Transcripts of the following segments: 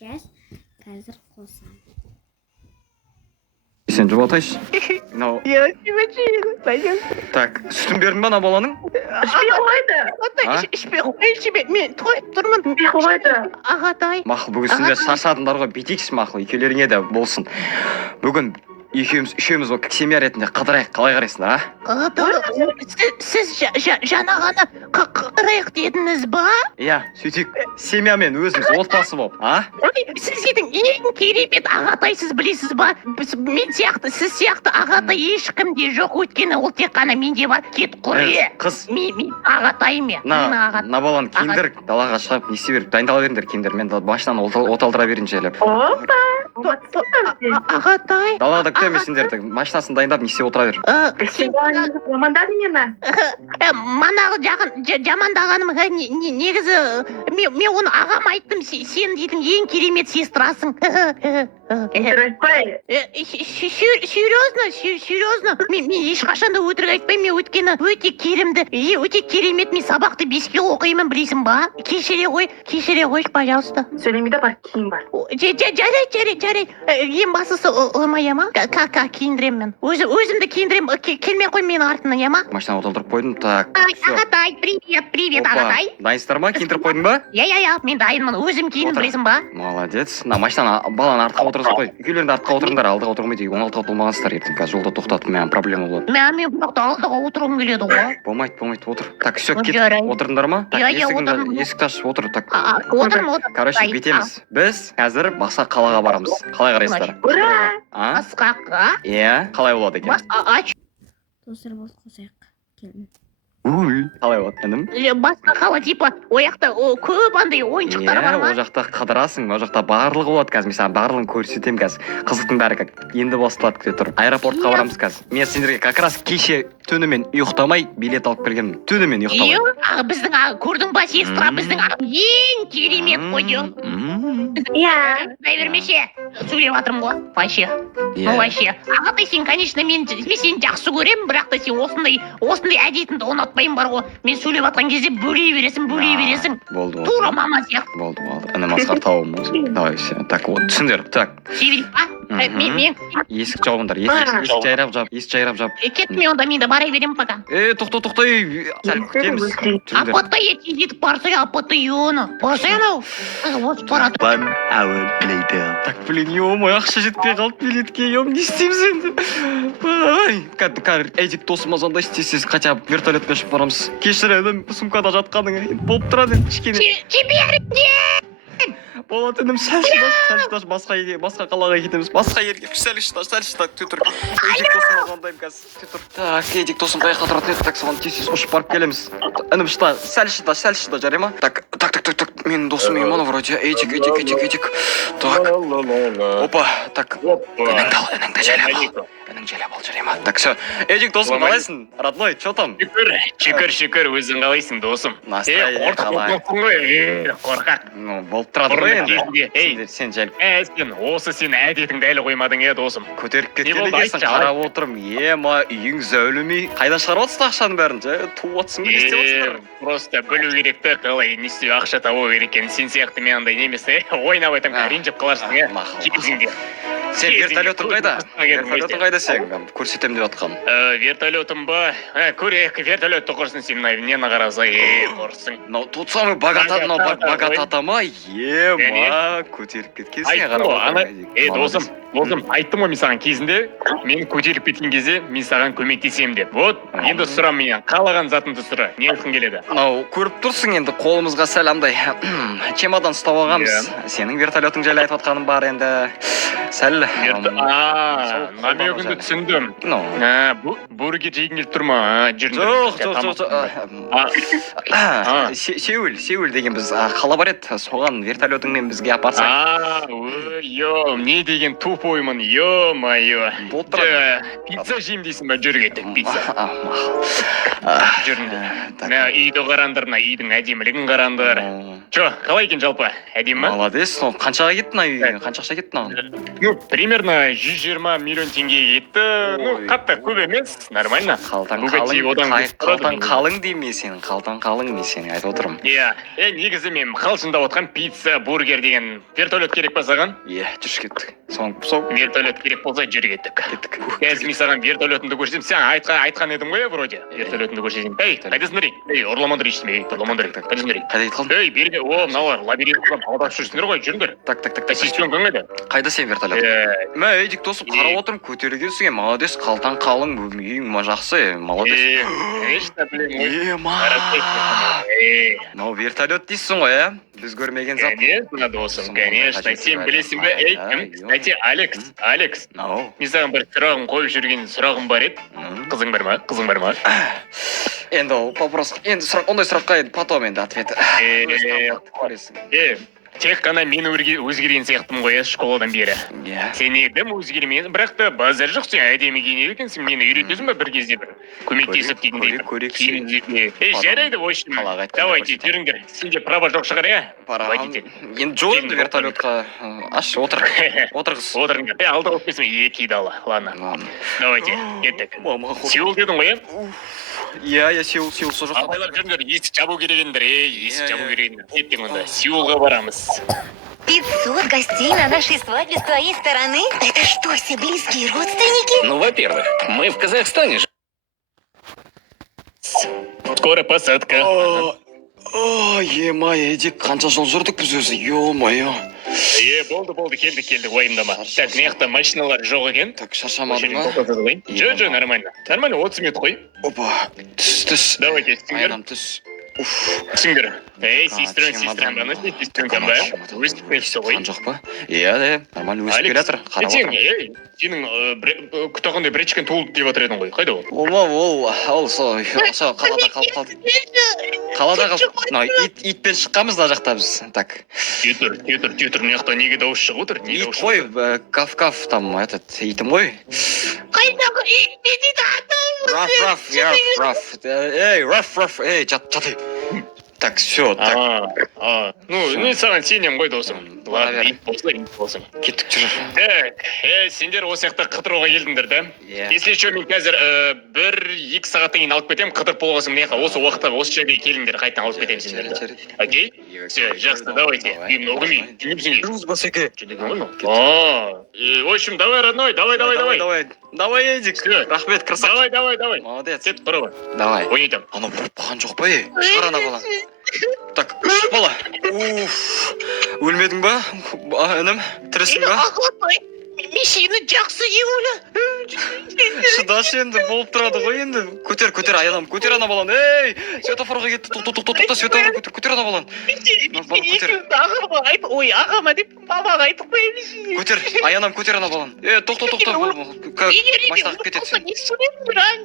Сейчас қазір қосам. Сен жуып атайшы. Мынау. Я тебе пойдем. Так, сүтін бердің ба ана баланың? Ішпей қойды. А? Ішпей қойшы мен тойып тұрмын. Ішпей қойды. Ағатай. Мақұл, бүгін сендер шаршадыңдар ғой, бүйтейікші мақұл, екеулеріңе де болсын. Бүгін үшеуміз семья ретінде қыдырайық, қалай қарайсыңдар, а? Ағатай, сіз жаңа ғана қыдырайық дедіңіз ба? Иә, сөйтейік, семьямен өзіміз отбасы болып, а? Сіз едің ең керемет ағатайсыз, білесіз ба? Мен сияқты, сіз сияқты ағатай ешкімде жоқ, өйткені ол тек қана менде бар. Кет қой. Қыз, Мен ағатайым мен. на баланы киіндір, далаға шығып, не істей беріп, дайындала беріңдер киіндер, мен машинаны оталдыра берейін жайлап. Ағатай. Далада күтемін сендерді, машинасын дайындап, не істеп отыра бер. Сен жамандадың мені? Манағы жамандағаным негізі мен оны ағам айттым, сен дейтін ең керемет сестрасың. Серьезно, мен ешқашан да өтірік айтпаймын, мен өйткені өте керемді, өте керемет, мен сабақты 5-ке оқимын, білесің ба? Кешіре қойшы, пожалуйста. Сөйлемейді бар, кейін бар. Жарай. Ең бастысы ұмай, ма? Киіндірем мен. Өзімді киіндірем, келмей қой менің артынан, ма? Машинаны оталдырып қойдым, так, все. Ағатай, привет, ағатай. Дайынсыздар ма, киіндіріп қойдың ба? Я, мен дайынмын, өзім кейін білесің ба? Молодец. На машинаны баланы артқа отырғызып қой. Екеулеріңді артқа отырыңдар, алдыға отырмайды. 16-ға толмағансыздар ертең. Қазір жолда тоқтатып, маған проблема болады. Мен бұлақта алдыға отырғым келеді ғой. Болмайды, отыр. Так, все, кет. Жарайды. Отырыңдар ма? Так, отырмын. есікті ашып отыр. Так. Отырмын. Короче, бүйтеміз. Біз қазір басқа қалаға барамыз. Қалай қарайсыздар? Ура! А? Басқаға? Иә, қалай болады екен? Достар болып қосайық. Келін. Қалай болады, інім? Басқа қала, типа, ояқта көп андай ойыншықтар бар Иә, ма? ол жақта қыдырасың, ол жақта барлығы болады қазір. Мен саған барлығын көрсетемін қазір. Қызықтың бәрі как енді басталады күте тұр. Аэропортқа барамыз қазір. Мен сендерге как раз кеше түнімен ұйықтамай билет алып келгенмін. Түнімен ұйықтамай. Біздің көрдің ба, сестра, біздің ең керемет қойды. Иә. Бермеше, сөйлеп жатырмын ғой, вообще. Вообще. Ағатай, сен, конечно, мен сені жақсы көремін, бірақ та сен осындай әдетіңді ұнатпаймын бар ғой. Мен сөйлеп жатқан кезде бөлей бересің. Болды. Тура мама сияқты. Болды. Інім асқар тауым болсын. Давай, все. Так, вот, түсіңдер. Так. Северик, мен Есік жауыңдар. Есік жайрап жап. кетме онда, мен де бара беремін пока. Тоқта. Сәл күтеміз. Апаттай жетіп барсай, апаттай оны. Барсай анау. Вот барады. 1 hour later. Так, блин, ё-моё, ақша жетпей қалды билетке, не істейміз енді? Ай, қазір Эдик досыма звондайшы істесіз, хотя бы вертолетпен ұшып барамыз. Кешір, інім, сумкада жатқаның болып тұрады енді кішкене. Жіберіңдер! Болады, інім, сәл шыдаш, басқа қалаға кетеміз. Басқа жерге, сәл шыдаш, түтір. Эдик досыма звондаймын қазір, түтір. Так, Эдик досым қаяққа тұратын еді, так, соған тез ұшып барып келеміз. Інім, сәл шыда, жарай ма? Так, менің досым ему вроде, Эдик. Так, опа, так, ініңді жайлап ал, жарай ма? Так, все, Эдик досым қалайсың, родной, что там? Шүкір, өзің қалайсың досым. Настроение қалай? Қорқақ. Ну, болып тұрады ғой енді. Сен жайлып. Сен осы сен әдетіңді әлі қоймадың досым. Көтеріп Не кеткен болды, екенсің, айтшы, қарап отырмын. Ема, үйің зәулімей. Қайда шығарып отырсың ақшаның бәрін? Туып отырсың ба, не істеп отырсың? Просто білу керекті, қалай не істеу, ақша табу керек екен. Сен сияқты мен андай немес, ойнап айтамын, ренжіп қаларсың, кезінде. Сен вертолетың қайда сен? Көрсетем деп жатқан. Вертолетым ба? Көрек, вертолетті құрсын сен нені қарасай, құрсын. Мынау тот самый богат ата ма? Ема, көтеріп кеткенсің. Досым, айттым ғой мен саған кезінде, мен көтеріп кеткен кезде мен саған көмектесемін деп. Вот, енді сұра менен, қалаған затыңды сұра, не айтқың келеді? Мынау көріп тұрсың енді қолымызға сәл андай чемодан ұстап алғанбыз. Сенің вертолетың жайлы айтып жатқаным бар енді. Сәл. Намегіңді түсіндім. Бөріге жегің келіп тұр ма? Жоқ. Сеул деген біз қала бар еді, соған вертолетіңмен бізге апарсақ. Не деген тупоймын, ё-майо. Болтырады. Пицца жейм дейсің ба, жүр кеттік, пицца. Жүріңді. Үйді қарандар, үйдің әдемілігін қарандар. Чо, қалай екен жалпы? Әдемі ма? Молодец. Сол қаншаға кетті мына үйге? Қанша ақша кетті маған? Ну, примерно 120 миллион теңге кетті. Ну, Ой. қатты көп емес, нормально. Қалтаң Бүгін тек одан қалың, көп тұрады қалтаң менде. қалың деймін сенің, қалтаң қалың мен сенің айтып отырмын. Иә, негізі мен қалжыңдап отқан пицца, бургер деген вертолет керек па саған? Иә, жүріш кеттік. Сол Вертолет керек болса жүр кеттік. кеттік. Қазір мен саған вертолетімді көрсетемін. Сен айтқан едім ғой, вроде. Вертолетімді көрсетейін. Ей, қайдасың дұрек? Ей, ұрламандыр ештеме. Ей, ұрламандыр. Қайдасың дұрек? Қайда кетіп қалдың? Ей, берге, о, мыналар, лабиринттен алдап жүрсіңдер ғой, жүріңдер. Так. Ассистенттің қайда? Қайда сен вертолет? Мә, Эдик досым қарап отырмын, көтерілгенсің, молодец, қалтаң қалың, үйің жақсы, молодец. Конечно, блин, Мынау вертолет дейсің ғой, ә? Біз көрмеген зат. Конечно, досым, конечно. Сен білесің бе? Ей, кім? Кстати, Алекс. Ау. Мен саған бір сұрағым қойып жүрген сұрағым бар еді. Қызың бар ма? Енді ол вопрос, енді ондай сұраққа енді потом енді ответ. Көресің. Тек қана мен өзгерген сияқтымын ғой, школадан бері. Иә. Сен едім өзгермейін, бірақ та базар жоқ, сен әдемі киінеді екенсің, мені үйретесің ба бір кезде бір көмектесіп дегендей. Көрейік. Жарайды, в общем. Қалаға айтқан Давайте, жүріңдер. Сенде права жоқ шығар, иә? Енді жоқ енді вертолетқа. Аш, отырғыз. Отырыңдар. Алды болып келсің, екі ала. Ладно. Давайте, кеттік. Сеул дедің ғой, иә? Иә, Сеул сол жақта. Абайлар жүріңдер, есік жабу керек ендер, есік жабу керек ендер. Кеттің онда, Сеулға барамыз. 500 гостей на нашей свадьбе с твоей стороны? Это что, все близкие родственники? Ну, во-первых, мы в Казахстане же. Скоро посадка. Ой, Эдик, қанша жол жүрдік біз өзі, ё-моё. Болды, келді, уайымдама. Так, мияқта машиналар жоқ екен. Так, шаршамадың ба? Жо, нормально. Нормально, 30 минут қой. Опа, түс. Давайте, түсіңдер. Айнам түс. Түсіңдер. Эй, сестрен, бана, сестрен, ба? Өстіп келші ғой. Қан жоқ па? Иә, нормально өсіп келатыр. Қарап отырмын. Сенің күтақандай бір ечкен туылды деп отыр едің ғой. Қайда ол? Ол сол қалада қалып қалды. Қалада қалып. Итпен шыққанбыз мына жақта біз. Так. Тетір, мияқта неге дауыс шығып отыр? Ит қой, каф, там, итім ғой. Қайдағы ит не дейді Раф, эй, жат. Так, все, так. Ну, мен саған сенем ғой досым. Ладно, ит болсын. Кеттік жүр. Так, сендер осы жақта қыдыруға келдіңдер, да? Иә. Если что, мен қазір 1-2 сағаттан кейін алып кетемін, қыдырып болғасын мына жаққа осы уақытта осы жерге келіңдер, қайтадан алып кетемін сендерді. Окей? Все, жақсы, давайте. Много Жұмыс басеке. В общем, давай, родной, Давай, Эдик. Всё. Рахмет, красавчик. Давай. Молодец. Сет, права. Давай. Ойнайтам. Анау болып қалған жоқ па, шығар ана бала. Так, үш бала. Өлмедің ба, інім? Тірісің ба? мен сені жақсы деп ойлаймын. Шыдашы енді, болып тұрады ғой енді. Көтер, аянам, көтер ана баланы. Ей, светофорға кетті, тоқта, светофорға көтер ана баланы. Ағама айтып, ой, ағама деп мамаға айтып қоямын. Көтер, аянам, көтер ана баланы. Тоқта. Машинаға кетеді сен. Не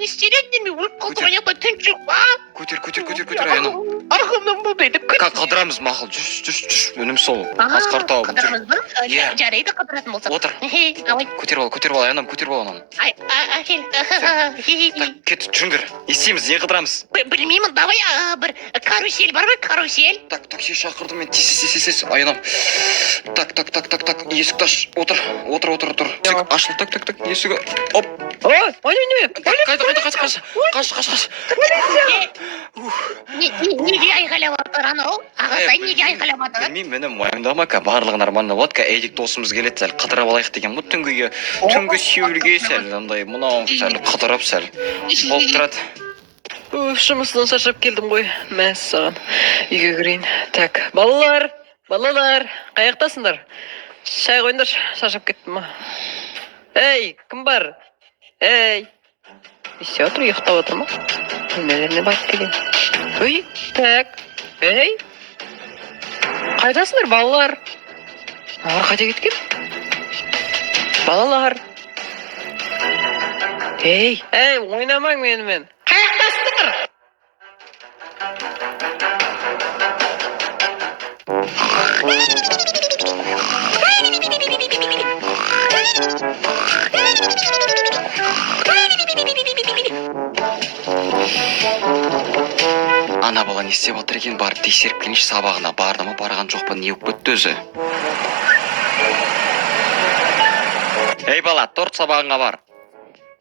істерем деме, өліп қалды ана түн жоқ па? Көтер, аянам. Ағамнан бұлдайды. Қыдырамыз, мақұл, жүш, өнім сол. Асқар тауып. Жарайды, қыдыратын болсақ. Отыр. Көтер бала, аянам, көтер бала анам. Әкел. Кет, жүріңдер. Естейміз, не қыдырамыз? Білмеймін, давай бір карусель бар ма, карусель? Так, такси шақырдым мен, тез, аянам. Так, есікті аш, отыр. Ашыл, так, есігі, оп. Қаш. Неге айғайлап отыр анау? Ағатай неге айғайлап отыр? Білмеймін, мінім, уайымдама, барлығы нормально болады, Эдик досымыз келеді, сәл қыдырап алайық деген ғой, түнгі сеуілге сәл, андай, мынау, сәл қыдырап сәл, болып тұрады. Жұмыстан шаршап келдім ғой, мәссаған, үйге кірейін. Так, балалар, қаяқтасыңдар? Шай қойыңдар, шаршап кеттім ма? Ей, кім бар? Ей, есе отыр, ұйықтап отыр ма? Бөлмелеріне барып келейін. Ой, так, ей, қайдасыңдар, балалар? Олар қайда кеткен? Балалар. Ей, ойнамаң менімен. Қаяқтасыңдар? Ана бала не істеп жатыр екен, барып тексеріп келейінші, сабағына барды ма, барған жоқ па, не болып кетті өзі? Ей бала, торт сабағыңа бар.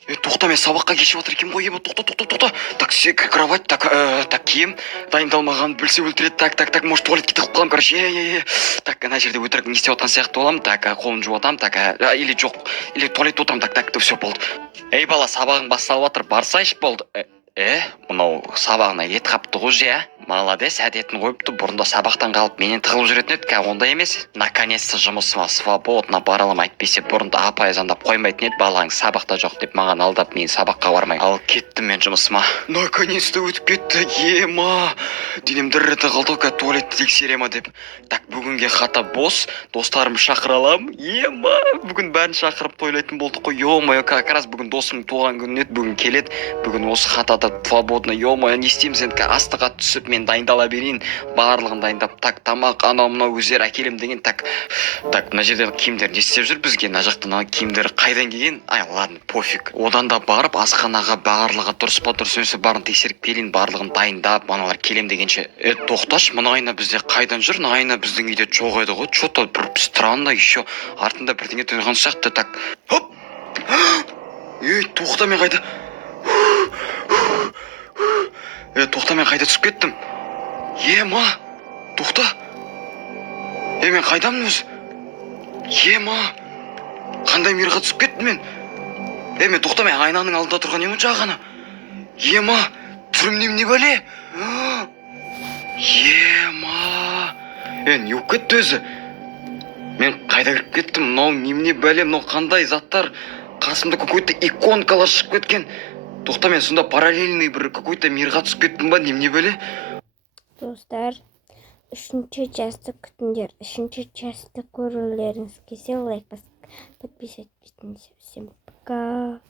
Тоқта, мен сабаққа кешіп жатыр екен ғой, тоқта. Так, кровать, так, киім дайындалмаған білсе өлтіреді. Так, может туалетке тығып қалам, короче. Так, ана жерде өтірік не істеп жатқан сияқты боламын. Так, қолын жуып атам, так, или жоқ, или туалетте отырамын, так, все болды. Ей бала, сабағың басталып жатыр, барсайшы болды. Мынау сабағына рет қапты ғой же, молодец, әдетін қойыпты. Бұрында сабақтан қалып менен тығылып жүретін еді, ондай емес. Наконец-то жұмысыма свободно бара аламын, әйтпесе бұрында апай звондап қоймайтын еді, балаң сабақта жоқ деп маған алдап, мен сабаққа бармай. Ал кеттім мен жұмысыма. Наконец-то өтіп кетті, ема. Денем дірреті қалды, туалетті тексере ма деп. Так, бүгінге хата бос, достарым шақыра аламын. Ема, бүгін бәрін шақырып тойлайтын болдық қой. Ё-моё, как раз бүгін досымның туған күні еді, бүгін келеді. Бүгін осы хатада свободно, ё-моё, не істейміз енді, астыға түсіп мен дайындала берейін, барлығын дайындап, так, тамақ, анау мынау өздері әкелем деген. Так, мына жерде киімдер не істеп жүр бізге, мына жақтан киімдер қайдан келген? Ай, ладно, пофиг. Одан да барып асханаға барлығы дұрыс па дұрыс өсі барын тексеріп келейін, барлығын дайындап, аналар келем дегенше. Тоқташ, мына айна бізде қайдан жүр? Мына айна біздің үйде жоқ еді ғой. Что-то бір странно, еще артында бірдеңе тұрған сияқты. Так, хоп. Тоқта, мен қайда? Тоқта, мен қайда түсіп кеттім? Ема, тоқта. Мен қайдамын өзі? Ема, қандай мирға түсіп кеттім мен? Мен тоқта, мен айнаның алдында тұрған емін жағаны. Ема, түрім не бәле? Ема, не болып кетті өзі? Мен қайда кіріп кеттім? Мынау не бәле, мынау қандай заттар? Қасымда какой-то иконкалар шығып кеткен. Тоқта, мен сонда параллельный бір какой-то мирға түсіп кеттім ба, не бәле? Достар, 3-ші часті күтіңдер. 3-ші часті көрулеріңіз келсе лайк басып, подписывайтесь. Всем пока.